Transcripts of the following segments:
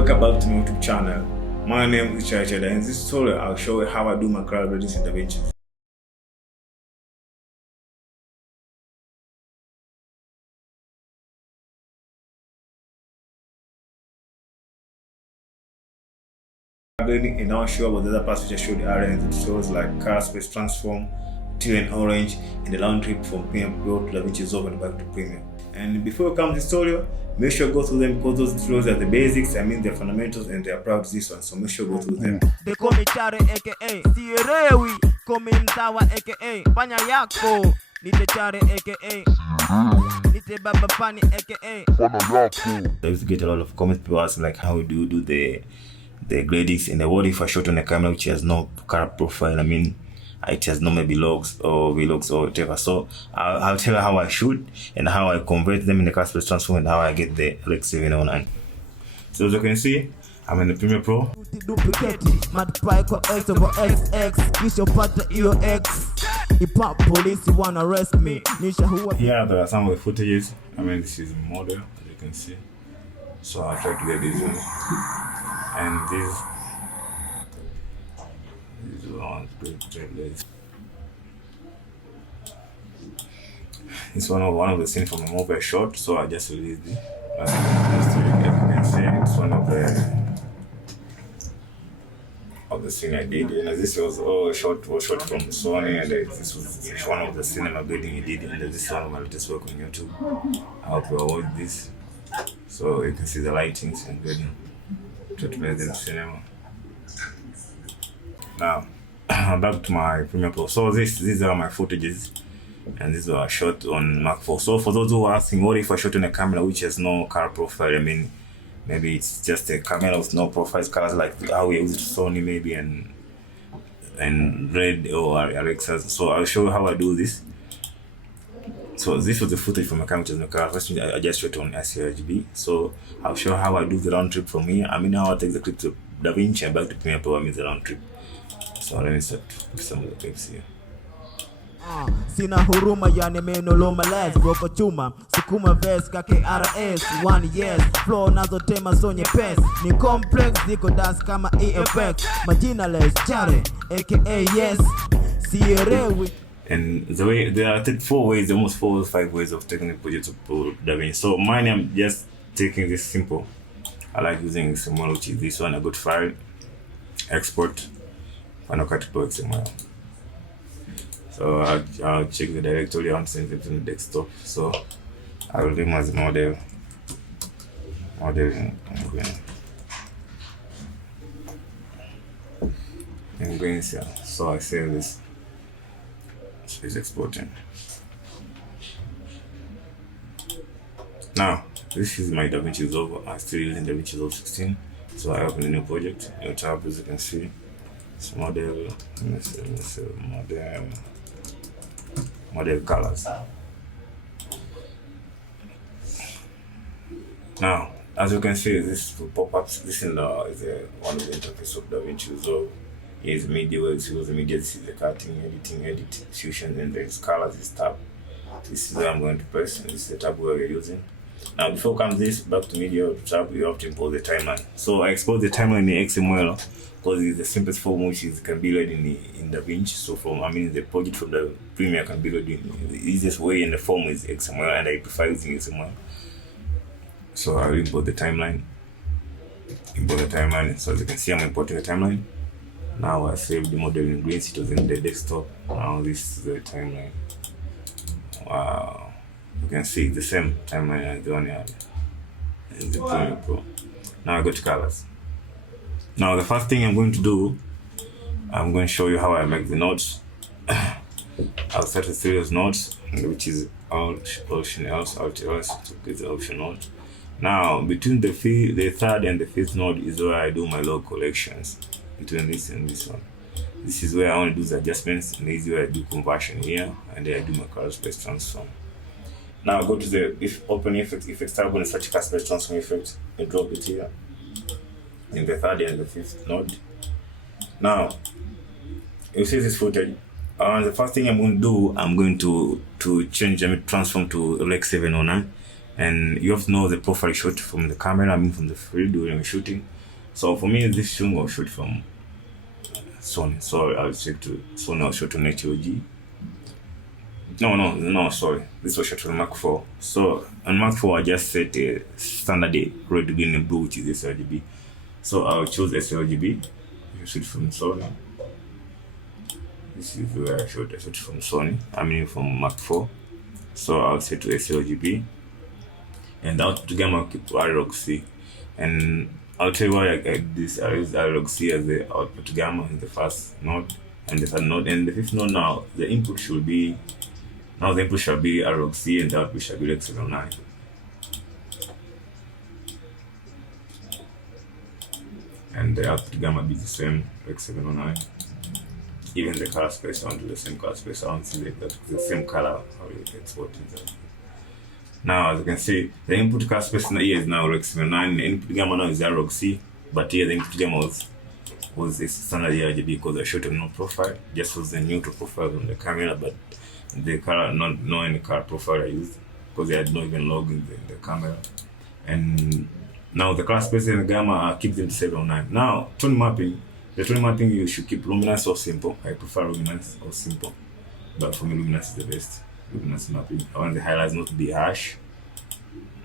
Welcome back to my YouTube channel. My name is Richard, and in this tutorial I'll show you how I do my color gradings in Vinci. And I'll show about the other parts which I showed earlier in the tutorials, like color space transform, teal and orange, and the round trip from Premiere Pro to Vinci Resolve and back to Premiere. And before we come to this tutorial, make sure you go through them because those tutorials are the basics, the fundamentals, and they are proud to this one, so make sure you go through them. They call me Chare aka Sierewi, Komi Mtawa aka Panya Yako, Nite Chare aka Nite Baba Pani aka Panya Yako. I used to get a lot of comments, people asking like how do you do the gradings, and what if I shot on a camera which has no color profile, it has no maybe logs or vlogs or whatever. So I'll tell you how I shoot and how I convert them in the color space transform and how I get the X709. So as you can see, I'm in the Premiere Pro. Here there are some of the footages. This is model, as you can see. So I'll try to get this one. And these ones, it's one of the scenes from a movie shot, so I just released it. As you can see, it's one of the scene I did, and this was shot from Sony, and this was one of the cinema building he did, and this is one of my latest work on YouTube. I hope you all watch this, so you can see the lightings and building to make them cinema. Now back to my Premiere Pro. So these are my footages, and these are shot on Mark IV. So for those who are asking, what if I shot on a camera which has no color profile? Maybe it's just a camera with no profile colors, like how we use Sony maybe and Red or Alexa's. So I'll show you how I do this. So this was the footage from my camera which has no color. First I just shot on sRGB. So I'll show how I do the round trip from here. How I take the clip to DaVinci and back to Premiere Pro. The round trip. So let me start with some of the clips here. Sina huruma yani meno loma les Roko chuma, sukuma vest kake RS 1 yes, flow nazo tema sonye pes ni complex, ziko dance kama EFX Marginalist, Chare, aka yes Sierewi. And the way, there are 4 ways, almost 4 or 5 ways of taking the project to DaVinci. So mine, I'm just taking this simple. I like using XML, which is this one. I got file, export, Final Cut Pro XML. So I'll check the directory and send it to the desktop. So I will name as model. In green cell. So I save this. So it's exporting. Now this is my DaVinci Resolve. I'm still using DaVinci Resolve 16. So I open a new project. New tab, as you can see. It's model. Model colors. Now, as you can see, this pop-ups. This is one of the interface of DaVinci Resolve. Here's media, where it shows the media. This is the cutting, editing, fusion, and there's colors. This tab. This is where I'm going to press, and this is the tab where we're using. Now, before comes this, back to media tab, you have to import the timeline. So I export the timeline in XML because it's the simplest form which can be read in DaVinci. So the project from the Premiere can be read in the easiest way, and the form is XML, and I prefer using XML. So I'll import the timeline. So as you can see, I'm importing the timeline. Now I saved the model in green, it was in the desktop. Now this is the timeline. Wow. You can see the same timeline as the one I had in the Premiere Pro. Now I go to colors. Now the first thing I'm going to do, I'm going to show you how I make the nodes. I'll start with series nodes, which is Alt, Option else, Alt else to get the option node. Now between the third and the fifth node is where I do my log collections. Between this and this one, this is where I want to do the adjustments, and this is where I do conversion here, and then I do my color space transform. Now I go to the open effects tab and search color space transform effect and drop it here in the third and the fifth node. Now you see this footage. The first thing I'm going to do, I'm going to change transform to X709, and you have to know the profile shot from the camera, I mean from the field when you're shooting. So for me, this shooting was shot from Sony, so I'll check to Sony. I'll shot on HOG. No, sorry. This was shot on Mark 4. So on Mark 4, I just set a standard red, green, and blue, which is sRGB. So I'll choose sRGB. You shoot from Sony. This is where I shot from Sony. I mean from Mark 4. So I'll set to sRGB. And the output gamma I'll keep to RLC. And I'll tell you why I get this. I use RLC as the output gamma in the first node and the third node. And the fifth node now, the input shall be RLC and the output shall be Rec 709. And the output gamma be the same, Rec 709. Even the color space, I want to do the same color space. I want to see the same color how you export it. Now, as you can see, the input color space here is now Rec 709. The input gamma now is RLC, but here the input gamma was this standard RGB because I shot a no profile, just was the neutral profile on the camera, but the color, not any color profile I used because I had no even log in the camera. And now the color space and the gamma I keep them to 709. Now, tone mapping. The tone mapping you should keep luminance or simple. I prefer luminance or simple, but for me luminance is the best. Luminance mapping. I want the highlights not to be harsh,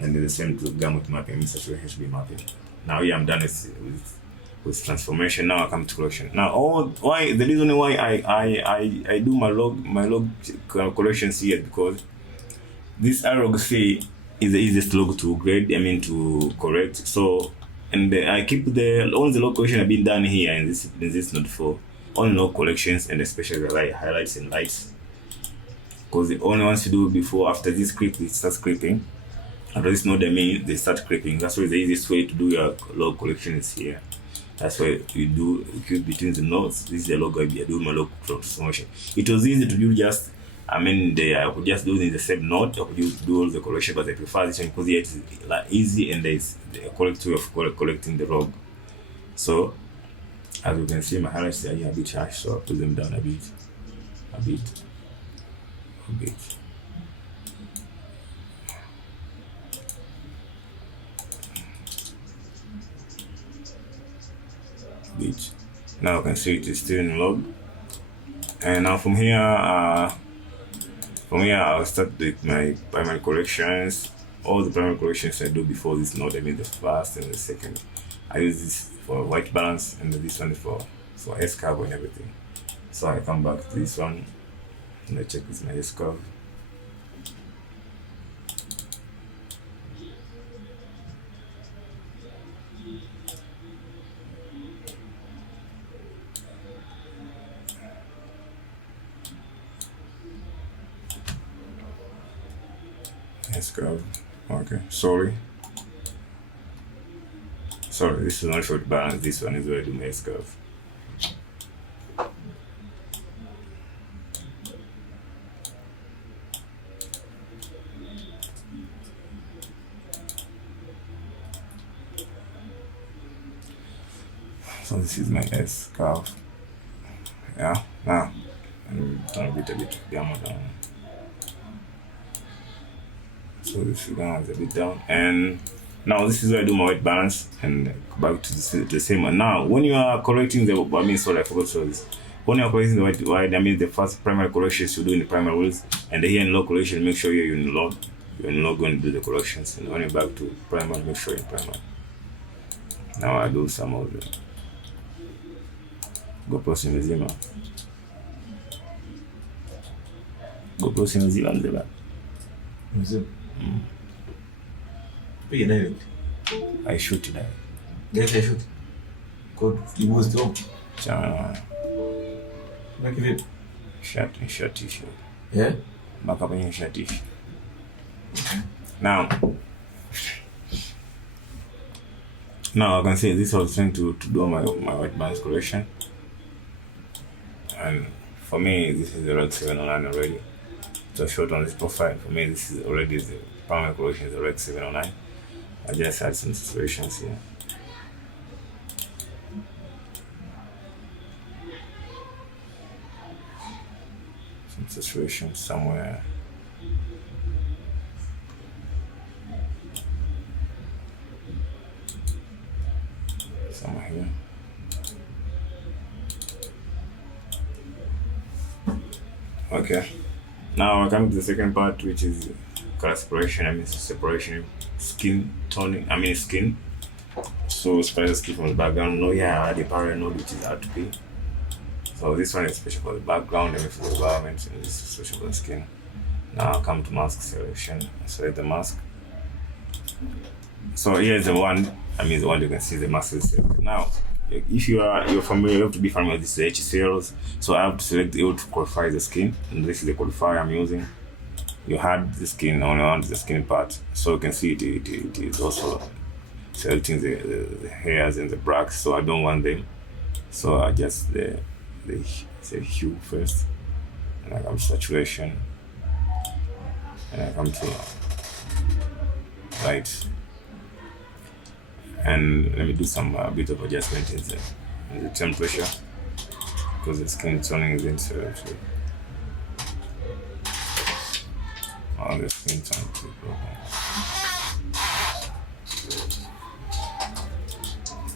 and then the same to gamut mapping, saturation HB mapping. Now here I'm done with transformation. Now I come to collection. Now the reason why I do my log collections here is because this RLC is the easiest log to grade. I mean to correct. So and I keep all the log collection have been done here in this node for only log collections and especially the highlights and lights. Because the only ones you do before after this clip it starts clipping. After this node, I mean they start clipping. That's why the easiest way to do your log collection is here. That's why you do between the nodes. This is the log I do my log transformation. It was easy to do just I could just do it in the same node. I could do all the collection, but I prefer this one because it's like easy and there's a correct way of collecting the log. So as you can see, my highlights are here a bit harsh, so I put them down a bit. Now you can see it is still in log. And now from here I'll start with my primary collections. All the primary collections I do before this node, I mean the first and the second. I use this for white balance and this one for S-curve and everything. So I come back to this one and I check with my S-curve. S-curve. Okay, sorry, this is not short balance. This one is where I do my S-curve. So this is my S-curve. Yeah, now I'm gonna bit of gamma down. So this gamma is a bit down, and now this is where I do my white balance and back to the same one. Now when you are correcting I forgot to this. When you are correcting the white, I mean the first primary corrections you do in the primary rules, and here in log correction, make sure you're in log. You're in log when you do the corrections, and when you're back to primary, make sure you're in primary. Now I do some of them. GoPro simezima mzee. Mzee. Piga direct. I shoot direct. Direct I shoot. Code you was wrong. Chana. Like it. Shot issue. Yeah? Back up in shot issue. Now I can say this was trying to do my white balance correction. And for me, this is the Rec 709 already. So short on this profile. For me, this is already the primary correction is the Rec 709. I just had some situations here. Some situations somewhere. somewhere here. Okay, now we're coming to the second part, which is color separation. Separation, skin toning. Skin. So spider skin from the background. No, yeah, the parallel node, which is R2P. So this one is special for the background, and for the environment, and this is special for the skin. Now I'll come to mask selection. Select the mask. So here's the one. The one you can see the mask is selected. Now, if you're familiar, you have to be familiar with this HCLs. So I have to select the to qualify the skin, and this is the qualifier I'm using. You had the skin on the skin part, so you can see it is also selecting the hairs and the bracts. So I don't want them. So I adjust the hue first, and I come to saturation, and I come to light, and let me do some bit of adjustment in the temperature, because the skin toning is in selected. On the skin tone to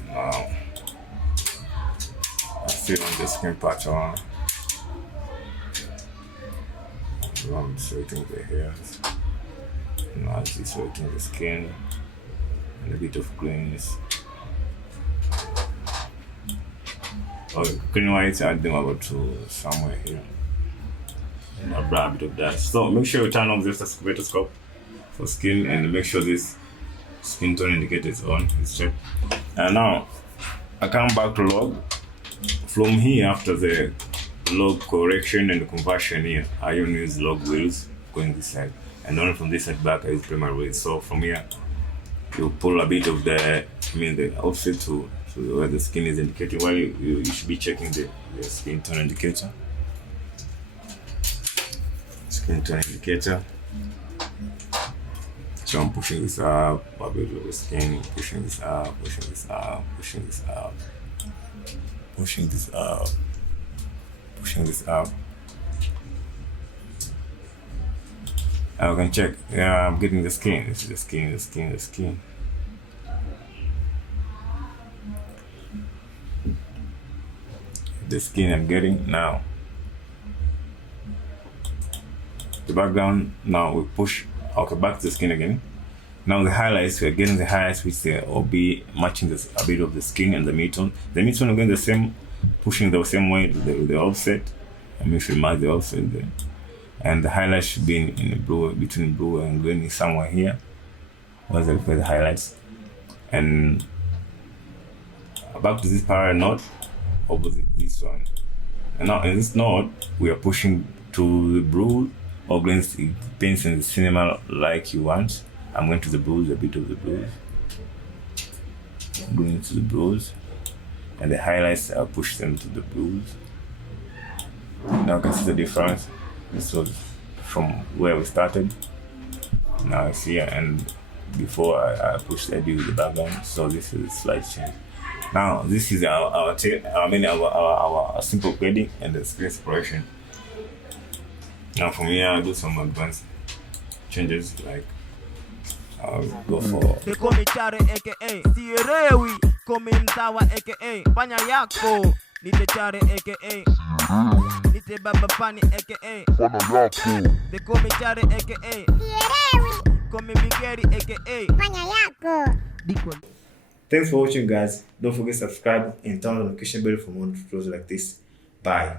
now I still on the skin patch on. I'm selecting the hairs. Now I'm selecting the skin and a bit of greens. Green whites, add them over to somewhere here. And I'll bring a bit of that. So make sure you turn on this excavator for skin, and make sure this skin tone indicator is on. It's checked. And now I come back to log. From here, after the log correction and conversion here, I only use log wheels going this side, and only from this side back I use primary wheels. So from here, you pull a bit of the offset to where the skin is indicating. While you should be checking the skin tone indicator. Skin tone indicator. So I'm pushing this up a bit of the skin, pushing this up, pushing this up, pushing this up, pushing this up, pushing this up. And we can check. Yeah, I'm getting the skin. This is the skin, the skin, the skin. The skin I'm getting now. The background, now we push. Okay, back to the skin again. Now the highlights, we're getting the highlights which will be matching this a bit of the skin and the mid-tone. The mid-tone again the same, pushing the same way with the offset. If you mark the offset there. And the highlights should be in the blue, between blue and green, somewhere here. Where's the highlights? And back to this parallel node, opposite this one. And now in this node, we are pushing to the blue or green. It depends in the cinema like you want. I'm going to the blues, a bit of the blues. Going to the blues. And the highlights, I'll push them to the blues. Now you can see the difference. This was from where we started. Now it's here, and before I pushed the edge with the background, so this is a slight change. Now this is our simple grading and the screen separation. Now from here I'll do some advanced changes, like I'll go for They call me Chare aka Sirewi, come mtawa aka Panya yako, nite Chare aka nite Baba Pani aka Panya yako. They call me Chare aka Sirewi, come Migeri aka Panya yako. Thanks for watching, guys. Don't forget to subscribe and turn on the notification bell for more tutorials like this. Bye.